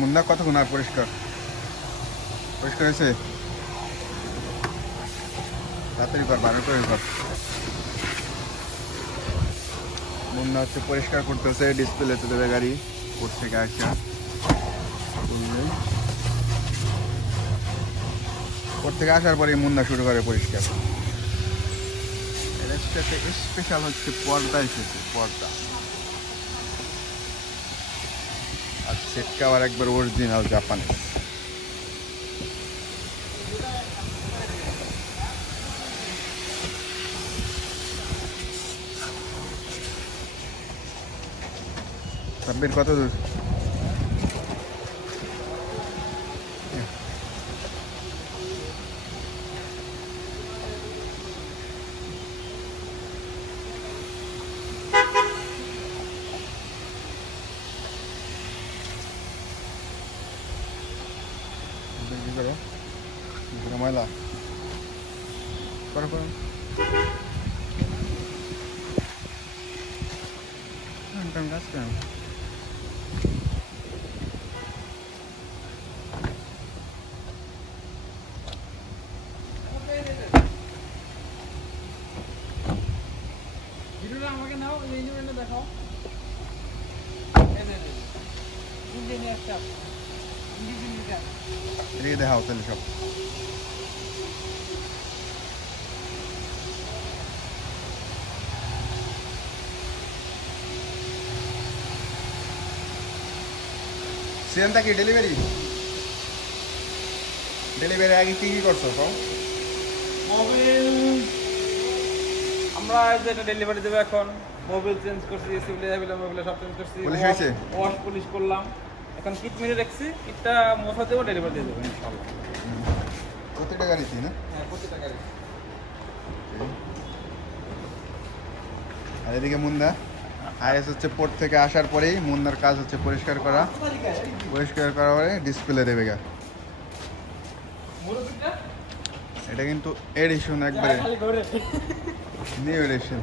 মুন্না কতক্ষণ আর পরিষ্কার পরিষ্কার হয়েছে? তাড়াতাড়ি কর, বারো করে কর। মুন্না হচ্ছে পরিষ্কার করতেছে, ডিসপ্লেতে দেবে গাড়ি ওর থেকে আসা। ওর থেকে আসার পরে মুন্না শুরু করে পরিষ্কার। স্পেশাল হচ্ছে পর্দা এসেছে, পর্দা আর সেট কাভার একবার অরিজিনাল জাপানিজ। সাব্বির কত দূর? কি করে ময়লা করো করো, গাছ কেন? আমাকে নাও, ইঞ্জিনিয়ারটা দেখাও। এদিকে দেখাও তাহলে সব। সিএনটা কি ডেলিভারি? ডেলিভারি আগে কি কি করছো কও? মোবিল আমরা যেটা ডেলিভারি দেবো এখন, মোবিল চেঞ্জ করছি, মোবিল সব চেঞ্জ করছি, পলিশ হয়েছে? ওয়াশ পলিশ করলাম। এখন কিট মেরে রাখছি, কিটটা মোছা দেবো, ডেলিভারি দিয়ে দেবো ইনশাআল্লাহ। প্রতিটা গাড়িতে না? হ্যাঁ, প্রতিটা গাড়ি। আর এদিকে মুন্না আইএস হচ্ছে পোর্ট থেকে আসার পরেই মুন্নার কাজ হচ্ছে পরিষ্কার করা। পরিষ্কার করার পরে ডিসপ্লে দেবে গা। এটা কিন্তু এডিশন, একবারে নিউ এডিশন।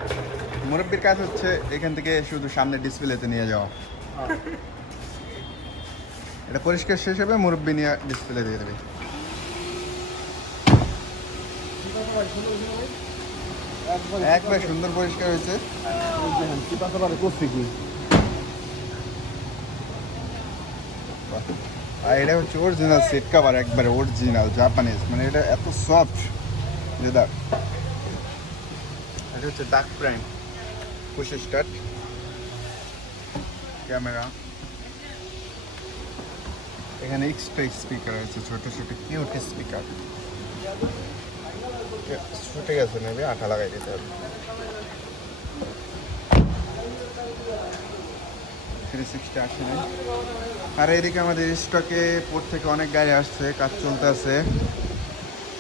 মুরব্বির কাজ হচ্ছে এখান থেকে শুধু সামনে ডিসপ্লেতে নিয়ে যাওয়া। এটা পরিষ্কার শেষ হবে, মুরব্বি নিয়ে ডিসপ্লে দিয়ে দেবে। একবার সুন্দর পরিষ্কার হয়েছে। আর এটা হচ্ছে অরিজিনাল সেট কাভার, একবারে অরিজিনাল জাপানিজ, মানে এটা এত সফট লেদার। এটা হচ্ছে ডাক প্রাইম, পুশ স্টার্ট, ক্যামেরা। এখানে এক্সট্রা স্পিকার আছে, ছোট ছোট কিউট স্পিকার। ছুটে গেছে, নেবে আঠা লাগাই দিতে হবে। 360 আসে নাই। আর এদিকে আমাদের স্টকে পোর্ট থেকে অনেক গাড়ি আসছে, কাজ চলতে আছে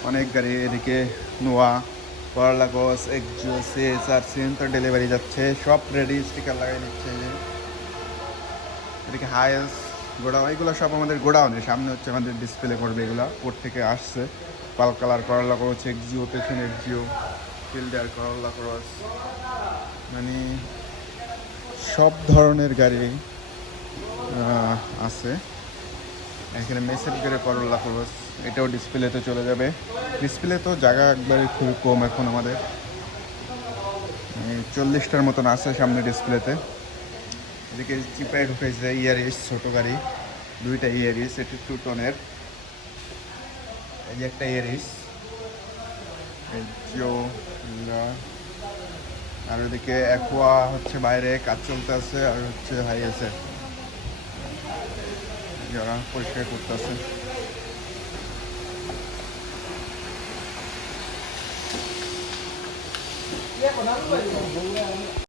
অনেক গাড়ি। এদিকে নোয়া, করলা গস, এক্সিও, সিএসআর, সিএনটার ডেলিভারি যাচ্ছে, সব রেডি, স্টিকার লাগাই নিচ্ছে। এদিকে হায়েস গোডাউন, এগুলো সব আমাদের গোডাউনের সামনে হচ্ছে আমাদের ডিসপ্লে করবে। এগুলো পোর্ট থেকে আসছে। পাল কালার, করলা ক্রস, এক্সিও, পেছনে এক্সিও, ফিল্ডার, করলা ক্রস, মানে সব ধরনের গাড়ি আছে এখানে। মেসেজ করে করলা ক্রস, এটাও ডিসপ্লেতে চলে যাবে। ডিসপ্লে তো জায়গা একবারে খুব কম এখন আমাদের, 40টার মতন আছে সামনে ডিসপ্লেতে। এদিকে চিপায় ঢুকেছে ইয়ারিস, ছোটো গাড়ি দুইটা ইয়ারিস, এটি 2 টনের। এই যে একটা ইয়ারিস, আর ওদিকে অ্যাকোয়া হচ্ছে বাইরে কাজ চলতে আছে, আর হচ্ছে হাই আছে যারা পরিষ্কার করতে আছে।